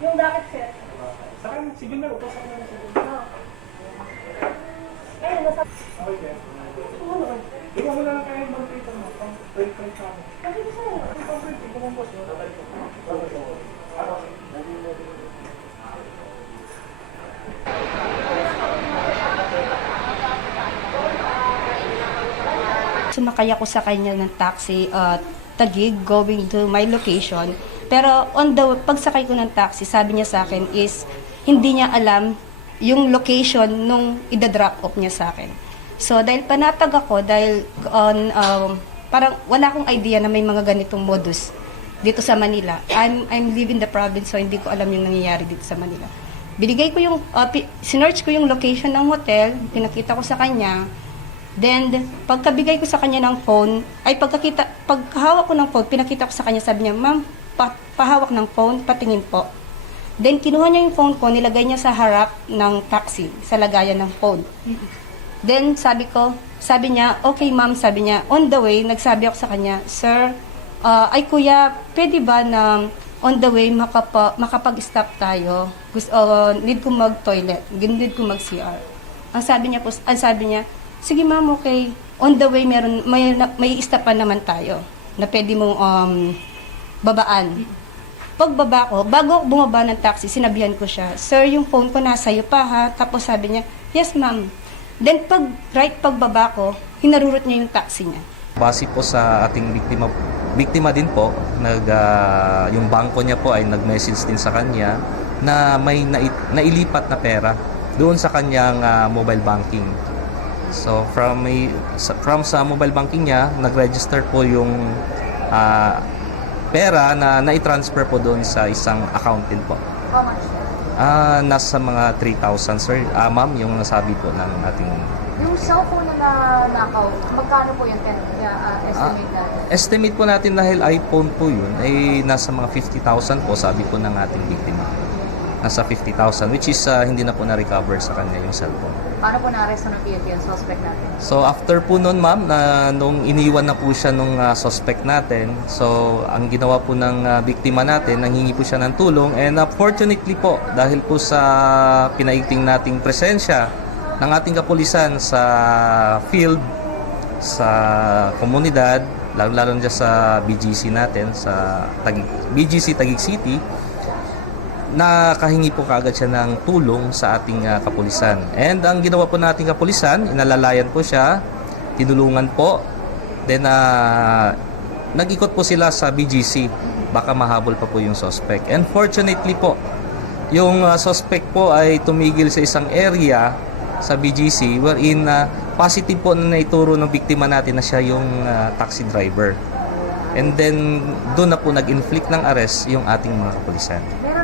Yung bracket set. Sa akin, sige na, utos ako na sige. Oo. Ayun, nasa... Okay. Ano ba? Ikaw mo na lang kayo mag-paper mo. Pang-break ako. Bakit ba sa'yo? Ang pang-break, ikaw mong boss. Sumakay ako sa kanya ng taxi Taguig going to my location. Pero pagsakay ko ng taxi, sabi niya sa akin is hindi niya alam yung location nung ida-drop off niya sa akin. So dahil panatag ako, dahil parang wala akong idea na may mga ganitong modus dito sa Manila. I'm living the province, so hindi ko alam yung nangyayari dito sa Manila. Binigay ko yung, sinearch ko yung location ng hotel, pinakita ko sa kanya. Then, pagkabigay ko sa kanya ng phone, pagkahawak ko ng phone, pinakita ko sa kanya, sabi niya, ma'am, pahawak ng phone, patingin po. Then, kinuha niya yung phone ko, nilagay niya sa harap ng taxi, sa lagayan ng phone. Then, sabi niya, okay ma'am, sabi niya, on the way, nagsabi ako sa kanya, sir, ay kuya, pwede ba na on the way makapag-stop tayo? Need ko mag-toilet, need ko mag-CR. Ang sabi niya, sige ma'am, okay. On the way, may stopan naman tayo na pwede mong babaan. Pagbaba ko, bago ako bumaba ng taxi, sinabihan ko siya, sir, yung phone ko nasa iyo pa ha. Tapos sabi niya, yes ma'am. Then pagbaba ko, hinarurot niya yung taxi niya. Base po sa ating biktima din po, yung bangko niya po ay nag-message din sa kanya na may nailipat na pera doon sa kanyang mobile banking. So from sa mobile banking niya, nag-register po yung pera na nai-transfer po doon sa isang account din po. How much? Nasa mga 3,000 sir. Ma'am, yung nasabi po ng ating... Yung cellphone na nakaw, magkano po yung estimate natin? Estimate po natin dahil iPhone po yun ay nasa mga 50,000 po, sabi po ng ating biktima. Nasa 50,000, which is hindi na po na-recover sa kanya yung cellphone. Paano po na-arresto ng PNP yung suspect natin? So after po nun ma'am, nung iniwan na po siya nung suspect natin, so ang ginawa po ng biktima natin, nanghingi po siya ng tulong, and fortunately po, dahil po sa pinaigting nating presensya ng ating kapulisan sa field, sa komunidad, lalo dyan sa BGC natin, sa BGC Taguig City, nakahingi po kaagad siya ng tulong sa ating kapulisan. And ang ginawa po nating kapulisan, inalalayan po siya, tinulungan po, then nag-ikot po sila sa BGC, baka mahabol pa po yung suspect. And fortunately po, yung suspect po ay tumigil sa isang area sa BGC wherein positive po na naituro ng biktima natin na siya yung taxi driver. And then doon na po nag-inflict ng arrest yung ating mga kapulisan. Meron